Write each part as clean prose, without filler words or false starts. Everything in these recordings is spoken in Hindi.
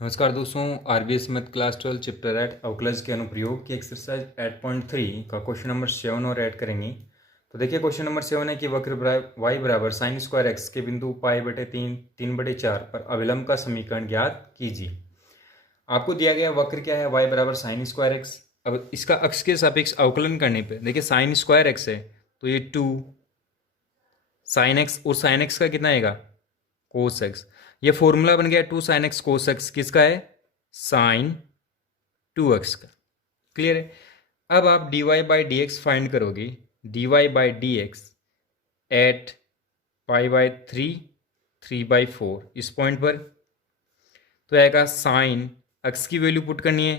नमस्कार दोस्तों, आरबीएस मैथ क्लास 12 चैप्टर 8 अवकलज के अनुप्रयोग की एक्सरसाइज 8.3 का क्वेश्चन नंबर 7 और 8 करेंगे। तो देखिए क्वेश्चन नंबर 7 है कि वक्र y बराबर साइन स्क्वायर एक्स के बिंदु पाई बटे 3/4 पर अभिलंब का समीकरण ज्ञात कीजिए। आपको दिया गया वक्र क्या है, y बराबर साइन स्क्वायर एक्स। अब इसका अक्ष के सापेक्ष अवकलन करने पर देखिए साइन स्क्वायर एक्स है तो ये 2 साइन एक्स और साइन एक्स का कितना आएगा कोस एक्स। ये फॉर्मूला बन गया 2 साइन एक्स कोस एक्स, किसका है साइन 2x का। क्लियर है। अब आप dy by d x find करोगे, dy by d x at pi by 3/4 इस पॉइंट पर तो आएगा साइन एक्स की वैल्यू पुट करनी है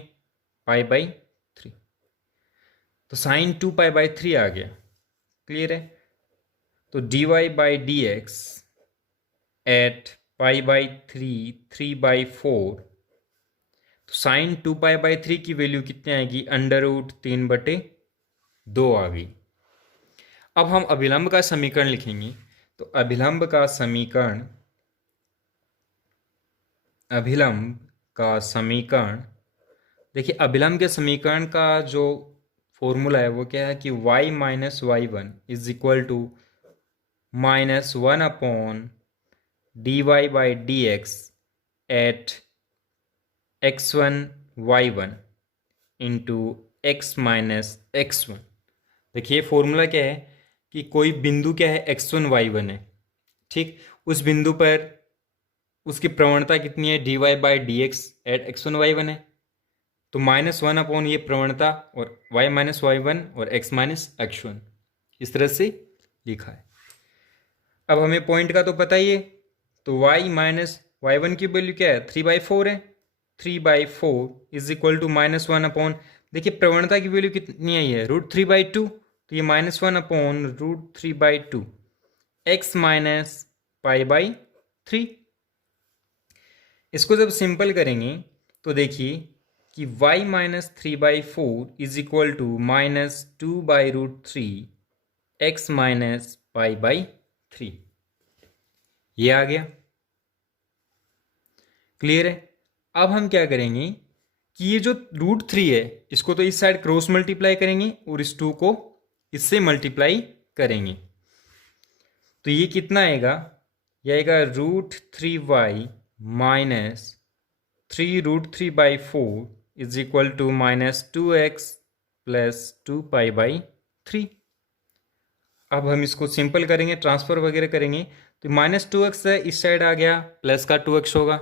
पाई/3, तो साइन 2 पाई/3 आ गया। क्लियर है। तो dy by d x at पाई/3 तो साइन 2 पाई/3 की वैल्यू कितनी आएगी, √3/2 आ गई। अब हम अभिलंब का समीकरण लिखेंगे। तो अभिलंब का समीकरण देखिए, अभिलंब के समीकरण का जो फॉर्मूला है वो क्या है कि y minus y1 is equal to -1 dy by d x at x1 y1 into x minus x1। देखिए फॉर्मूला क्या है कि कोई बिंदु क्या है x1 y1 है, ठीक। उस बिंदु पर उसकी प्रवणता कितनी है, dy by d x at x1 y1 है, तो -1 ये प्रवणता और y माइनस y1 और x माइनस x1 इस तरह से लिखा है। अब हमें पॉइंट का तो पता ही है, तो y माइनस y1 की वैल्यू क्या है 3/4 है, 3/4 इज इक्वल टू -1 देखिए प्रवणता की वैल्यू कितनी आई है √3/2, तो ये -1 √3/2 x माइनस पाई/3। इसको जब सिंपल करेंगे तो देखिए कि y minus 3/4 is equal to -2/√3 x minus पाई/3 ये आ गया। क्लियर है। अब हम क्या करेंगे कि ये जो √3 है इसको तो इस साइड क्रॉस मल्टीप्लाई करेंगे और इस 2 को इससे मल्टीप्लाई करेंगे, तो ये कितना आएगा, ये आएगा √3y minus 3√3/4 is equal to -2x plus 2 पाई/3। अब हम इसको सिंपल करेंगे, ट्रांसफर वगैरह करेंगे, तो -2x है इस साइड आ गया, प्लस का 2x होगा,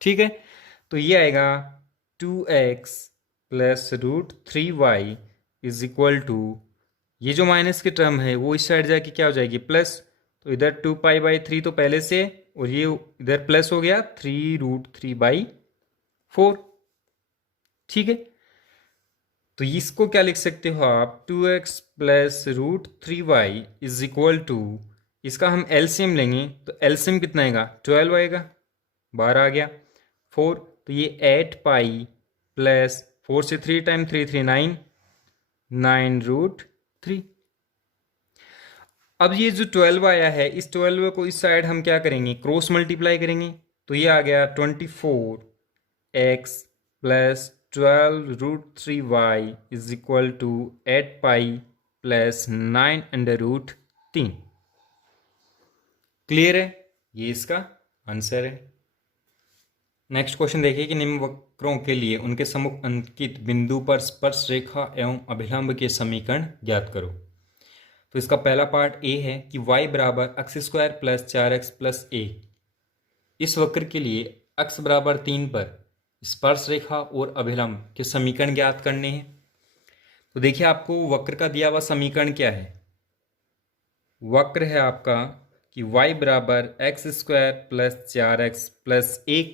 ठीक है। तो ये आएगा 2x plus √3y is equal to, ये जो माइनस की टर्म है वो इस साइड जाके क्या हो जाएगी प्लस, तो इधर 2 पाई/3 तो पहले से और ये इधर प्लस हो गया 3√3/4, ठीक है। तो इसको क्या लिख सकते हो आप, 2x plus √3y is equal to, इसका हम एलसीएम लेंगे तो एलसीएम कितना आएगा 12 आएगा, 12 आ गया, 4 तो ये 8 पाई प्लस 4 से 3 टाइम 3 3 9 √3। अब ये जो 12 आया है इस 12 को इस साइड हम क्या करेंगे क्रॉस मल्टीप्लाई करेंगे, तो ये आ गया 24x plus 12√3y is equal to 8 pi plus 9√3। Clear है, ये इसका आंसर है। नेक्स्ट क्वेश्चन देखिए कि निम्न वक्रों के लिए उनके सम्मुख अंकित बिंदु पर स्पर्श रेखा एवं अभिलंब के समीकरण ज्ञात करो। तो इसका पहला पार्ट ए है कि y बराबर x² plus 4x plus a। इस वक्र के लिए x बराबर 3 पर स्पर्श रेखा और अभिलंब के समीकरण ज्ञात करने हैं। तो देखिए आपको वक्र का दिया हुआ समीकरण क्या है, वक्र है आपका कि y बराबर x² प्लस 4x प्लस 1,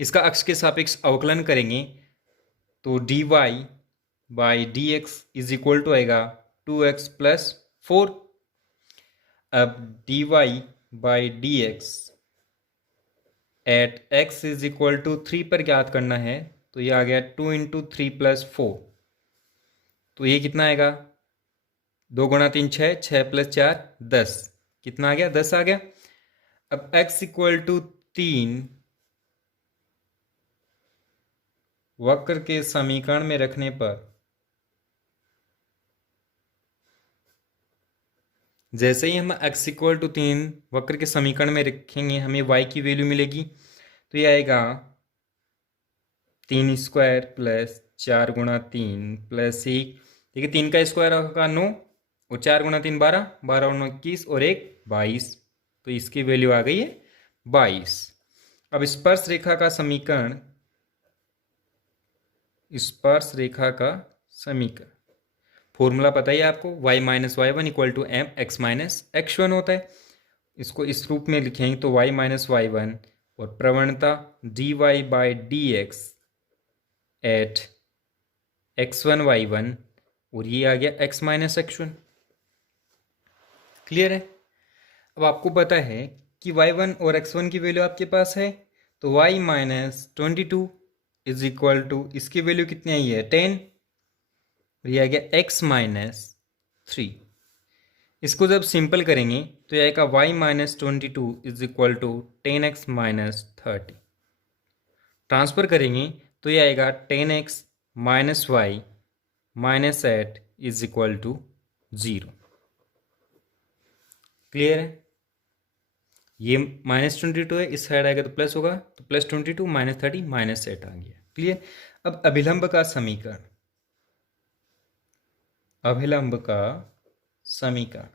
इसका अक्ष के सापेक्ष अवकलन करेंगे तो dy by d x is equal to आएगा 2x प्लस 4। अब dy by d x at x is equal to 3 पर ज्ञात करना है, तो ये आ गया 2 इंटू 3 प्लस 4, तो ये कितना आएगा 2 गुणा 3 6, 6 प्लस 4 10, कितना आ गया 10 आ गया। अब x इक्वल टू 3 वक्र के समीकरण में रखने पर जैसे ही हम x इक्वल टू 3 वक्र के समीकरण में रखेंगे हमें y की वैल्यू मिलेगी। तो ये आएगा 3 स्क्वायर प्लस 4 गुणा 3 प्लस 1। देखिए 3 का स्क्वायर होगा 9 और 4 गुणा 3 12, 12 और 9 21 और 1 22। तो इसकी वैल्यू आ गई है 22। अब स्पर्श रेखा का समीकरण, स्पर्श रेखा का समीकरण फॉर्मूला पता ही आपको, y minus y one equal to m x minus x one होता है। इसको इस रूप में लिखेंगे तो y माइनस वाई वन और प्रवणता dy by d x at x one y one और ये आ गया x minus x one. Clear है। अब आपको पता है कि y1 और x1 की वैल्यू आपके पास है, तो y minus 22 is equal to, इसकी वैल्यू कितनी आई है 10 और ये आ गया x माइनस 3। इसको जब सिंपल करेंगे तो ये आएगा y minus 22 is equal to 10x minus 30। Transfer करेंगे तो ये आएगा 10x minus y minus 8 is equal to 0। Clear है। ये माइनस 22 है, इस साइड आएगा तो प्लस होगा, तो प्लस 22 माइनस 30 माइनस 8 आ गया। क्लियर। अब अभिलंब का समीकरण, अभिलंब का समीकरण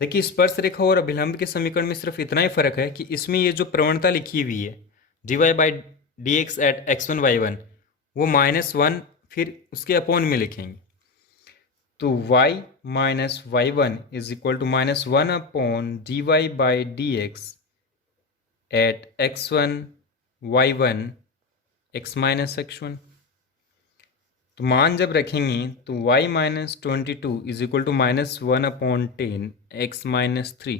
देखिए, स्पर्श रेखा और अभिलंब के समीकरण में सिर्फ इतना ही फर्क है कि इसमें ये जो प्रवणता लिखी हुई है dy by d x at x one y one, वो -1 फिर उसके अपॉन में लिखेंगे। तो y minus y one is equal to -1 upon dy by d x at x one y one x minus x one. तो मान जब रखेंगे तो y minus 22 is equal to -1 upon 10 x minus 3।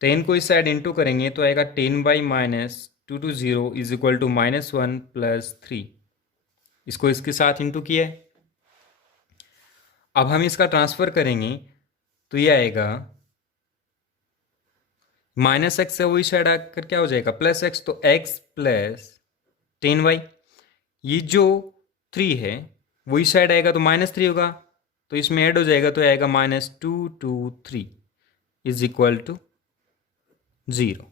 10 को इस साइड इंटू करेंगे तो आएगा 10 by minus 2 to 0 is equal to -1 plus 3। इसको इसके साथ इंटू किया है। अब हम इसका ट्रांसफर करेंगे तो ये आएगा माइनस एक्स से वही साइड आकर क्या हो जाएगा प्लस एक्स, तो एक्स प्लस 10y। ये जो 3 है वही साइड आएगा तो -3 होगा, तो इसमें ऐड हो जाएगा तो आएगा -2 to 3 is equal to 0।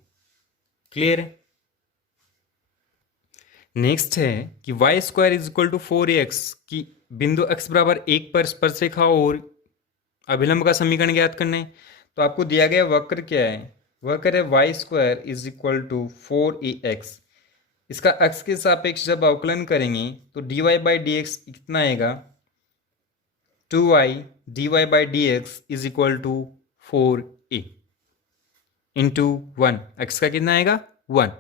Clear है। नेक्स्ट है कि y square is equal to 4x की बिंदु x बराबर 1 पर स्पर्श रेखा और अभिलंब का समीकरण ज्ञात करना है। तो आपको दिया गया वक्र क्या है, वक्र है y square is equal to 4ax। इसका x के सापेक्ष जब अवकलन करेंगे तो dy बाई डी एक्स कितना आएगा 2y dy by d x is equal to 4a into 1। X का कितना आएगा 1,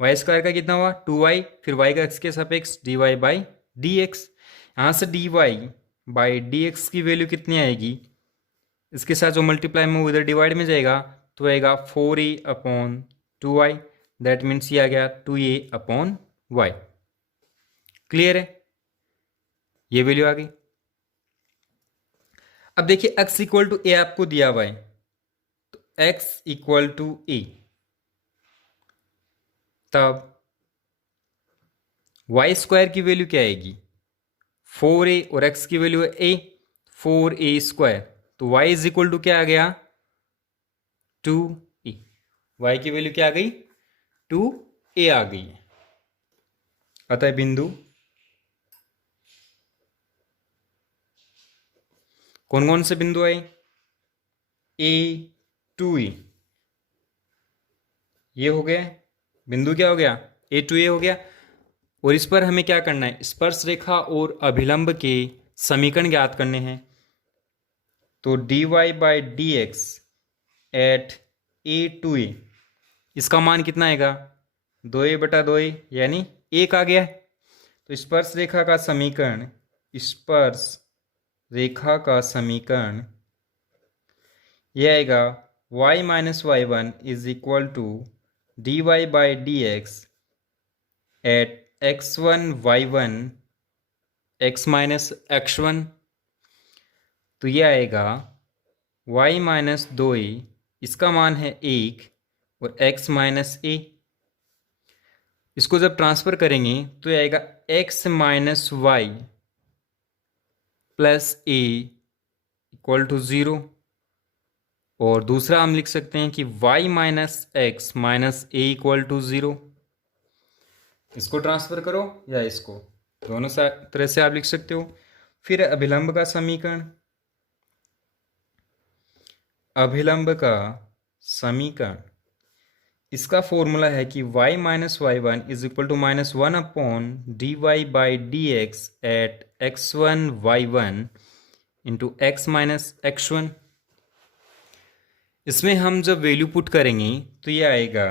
वाई स्क्वायर का कितना हुआ 2y, फिर y का x के सापेक्ष dy बाई डी एक्स। यहाँ से dy बाई डी एक्स की वैल्यू कितनी आएगी, इसके साथ जो मल्टीप्लाई में उधर डिवाइड में जाएगा तो आएगा 4a upon 2y। That means ये आ गया 2a अपॉन y। क्लियर है, ये वैल्यू आ गई। अब देखिए x इक्वल टू ए आपको दिया हुआ है, तो x इक्वल टू ए, तब y स्क्वायर की वैल्यू क्या आएगी 4a और x की वैल्यू है a, 4a स्क्वायर, तो y इज इक्वल टू क्या आ गया 2a। y की वैल्यू क्या आ गई 2a आ गई है। अतः बिंदु कौन कौन से बिंदु आए a 2a, ये हो गया बिंदु, क्या हो गया a to a हो गया। और इस पर हमें क्या करना है, स्पर्श रेखा और अभिलंब के समीकरण ज्ञात करने हैं। तो dy by d x at a to a, इसका मान कितना आएगा 2a बटा 2a यानी 1 आ गया। तो स्पर्श रेखा का समीकरण, स्पर्श रेखा का समीकरण यह आएगा y minus y one is equal to dy by d x at x1 y1 x minus x1। तो यह आएगा y माइनस 2a, इसका मान है 1 और x माइनस a। इसको जब ट्रांसफ़र करेंगे तो ये आएगा x minus y plus a equal to 0। और दूसरा हम लिख सकते हैं कि y minus x minus a equal to 0। इसको ट्रांसफ़र करो या इसको, दोनों तरह से आप लिख सकते हो। फिर अभिलंब का समीकरण, अभिलंब का समीकरण इसका फॉर्मूला है कि y minus y one is equal to minus one upon d y by d x at x one y one into x minus x one. इसमें हम जब वैल्यू पुट करेंगे तो ये आएगा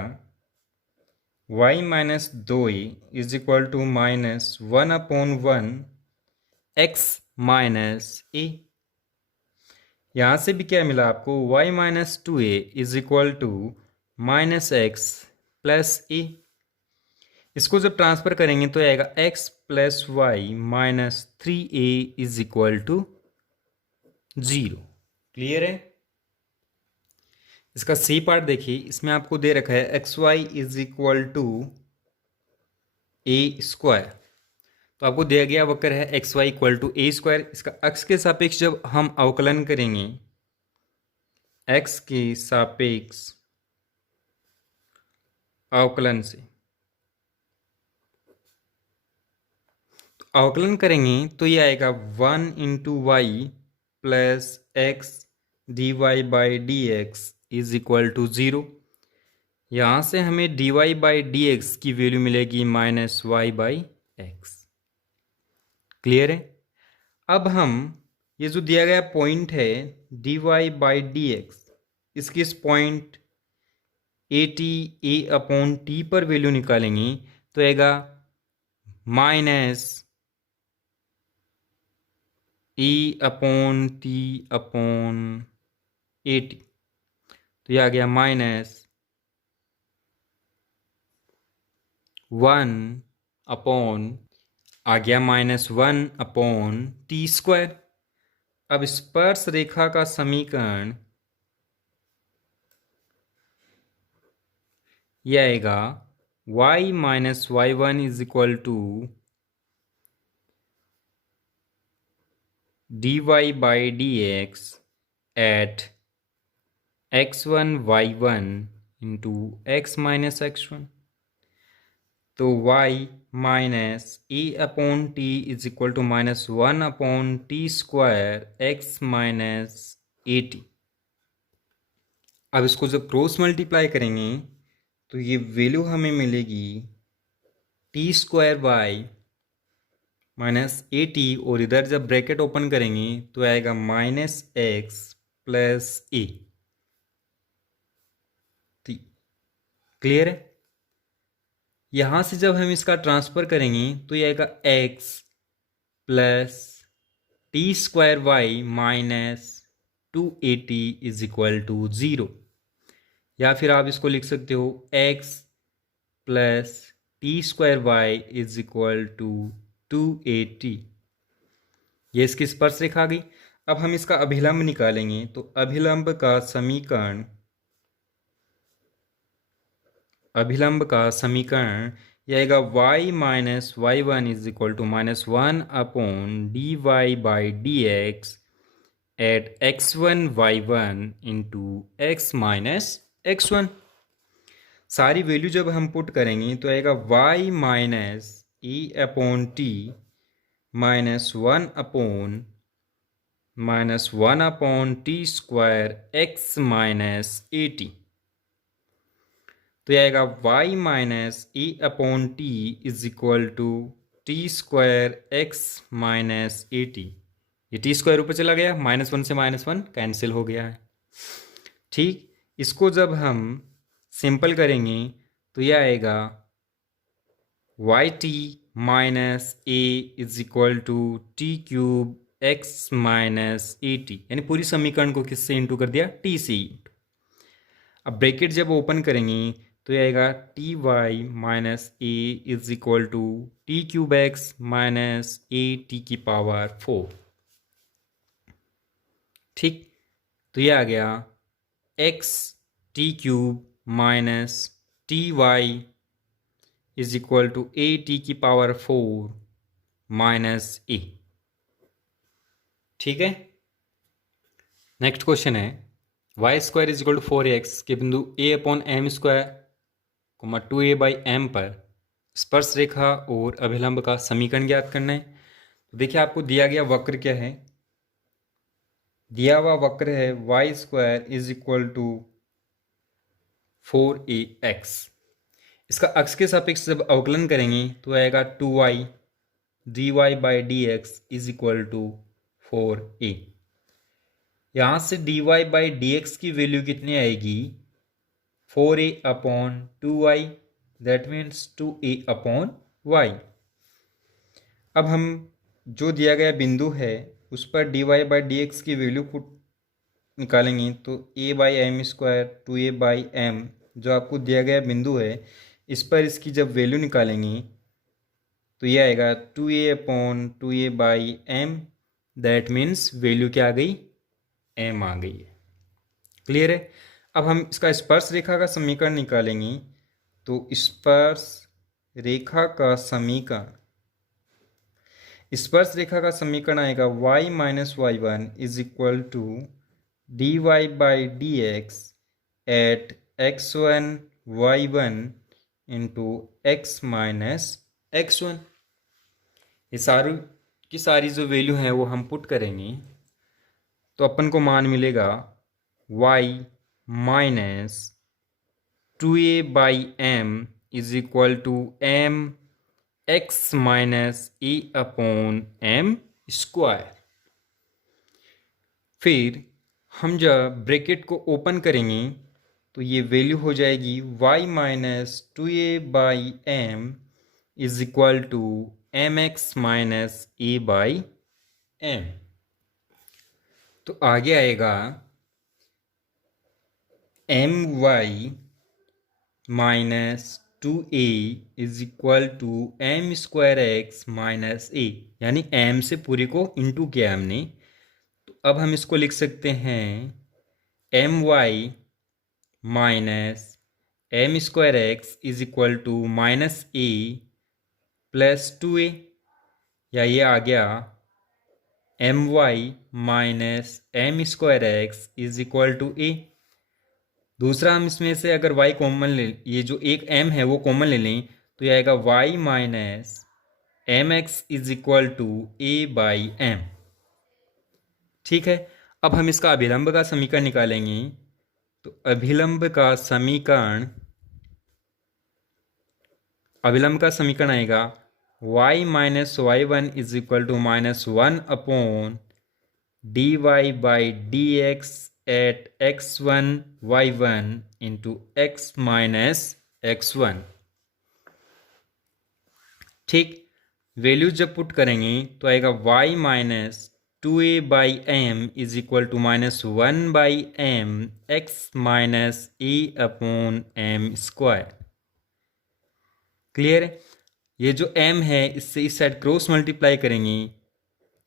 y माइनस दो a is equal to minus one upon one x minus a. यहाँ से भी क्या मिला आपको, y minus two a is equal to minus x plus a. इसको जब ट्रांसफ़र करेंगे तो आएगा x plus y minus three a is equal to 0। Clear है। इसका सी पार्ट देखिए, इसमें आपको दे रखा है x y is equal to a square. तो आपको दिया गया वक्र है x y equal to a square. इसका अक्ष के सापेक्ष जब हम अवकलन करेंगे, एक्स के सापेक्ष अवकलन से अवकलन करेंगे तो ये आएगा one into y plus x d y by d x is equal to 0। यहाँ से हमें d y by d x की वैल्यू मिलेगी minus y by x. Clear है। अब हम ये जो दिया गया पॉइंट है d y by d x, इसकी इस point a t a upon t पर वैल्यू निकालेंगे तो आएगा minus a upon t upon a t. तो ये आ गया माइनस वन अपॉन आ गया minus one upon t square. अब स्पर्श रेखा का समीकरण यह आएगा y minus y one is equal to d y by d x at x one y one into x minus x one. तो y minus a upon t is equal to minus one upon t square x minus a t. अब इसको जब क्रॉस मल्टीप्लाई करेंगे तो ये वैल्यू हमें मिलेगी t square y minus a t, और इधर जब ब्रैकेट ओपन करेंगे तो आएगा minus x plus a. Clear है। यहाँ से जब हम इसका ट्रांसफ़र करेंगे तो ये आएगा x plus t square y minus two a t is equal to 0। या फिर आप इसको लिख सकते हो x plus t square y is equal to 2at। ये इसकी स्पर्श रेखा आ गई। अब हम इसका अभिलंब निकालेंगे तो अभिलंब का समीकरण, अभिलंब का समीकरण यह आएगा y minus y one is equal to minus one upon d y by d x at x one y one into x minus x one. सारी वैल्यू जब हम पुट करेंगे तो आएगा y minus a upon t minus one upon t square x minus a t. तो यह आएगा y minus a upon t is equal to t square x minus a t. ये टी स्क्वायर ऊपर चला गया, माइनस वन से माइनस वन कैंसिल हो गया है। ठीक, इसको जब हम सिंपल करेंगे तो यह आएगा y t minus a is equal to t cube x minus a t, यानी पूरी समीकरण को किससे इंटू कर दिया, टी से। अब ब्रैकेट जब ओपन करेंगे तो ये आएगा t y minus a is equal to t cube x minus a t की पावर 4। ठीक, तो ये आ गया x t cube minus t y is equal to a t की पावर 4 माइनस ए। ठीक है। नेक्स्ट क्वेश्चन है y square is equal to 4x के बिंदु a upon m square 2a by m पर स्पर्श रेखा और अभिलंब का समीकरण ज्ञात करना है। तो देखिए आपको दिया गया वक्र क्या है, दिया हुआ वक्र है y square is equal to 4ax। इसका अक्ष के सापेक्ष जब अवकलन करेंगे तो आएगा 2y dy by d x is equal to 4a। यहाँ से dy बाई डी एक्स की वैल्यू कितनी आएगी 4a upon 2y, that means 2a upon y। अब हम जो दिया गया बिंदु है उस पर dy बाई डी एक्स की वैल्यू को निकालेंगे तो a by m square 2a by m जो आपको दिया गया बिंदु है इस पर इसकी जब वैल्यू निकालेंगे तो ये आएगा 2a upon 2a by m, that means value क्या आ गई m आ गई है। क्लियर है। अब हम इसका स्पर्श रेखा का समीकरण निकालेंगे तो स्पर्श रेखा का समीकरण आएगा y minus y one is equal to d y by d x at x1 y1 into x minus x1। ये सारी की सारी जो वैल्यू है वो हम पुट करेंगे तो अपन को मान मिलेगा y minus 2a by m is equal to m x minus a upon m square. फिर हम जब ब्रैकेट को ओपन करेंगे तो ये वैल्यू हो जाएगी y minus 2a by m is equal to m x minus a by m. तो आगे आएगा m y minus 2a is equal to m square x minus a, यानी m से पूरे को इंटू किया हमने। तो अब हम इसको लिख सकते हैं m y minus m square x is equal to minus a plus 2a, या ये आ गया m y minus m square x is equal to a. दूसरा हम इसमें से अगर y कॉमन ले, ये जो एक m है वो कॉमन ले लें तो ये आएगा y minus m x is equal to a by m. ठीक है। अब हम इसका अभिलंब का समीकरण निकालेंगे तो अभिलंब का समीकरण आएगा y minus y one is equal to minus 1 upon d y by d x at x1 y1 into x minus x1। ठीक। वैल्यू जब पुट करेंगे तो आएगा y minus 2a by m is equal to minus 1 by m x minus a upon m square. Clear है। ये जो m है इससे इस साइड क्रॉस मल्टीप्लाई करेंगे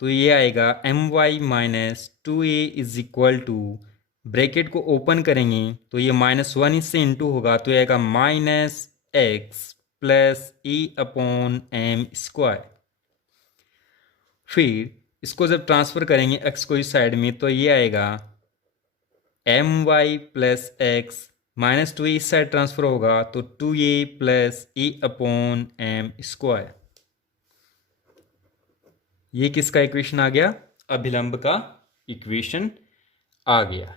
तो ये आएगा m y minus 2a is equal to, bracket को ओपन करेंगे तो ये माइनस 1 इससे इंटू होगा तो ये आएगा minus x plus a upon m square. फिर इसको जब ट्रांसफ़र करेंगे एक्स को इस साइड में तो ये आएगा m y plus x minus 2a इस साइड ट्रांसफ़र होगा तो 2a plus a upon m square. ये किसका इक्वेशन आ गया, अभिलंब का इक्वेशन आ गया।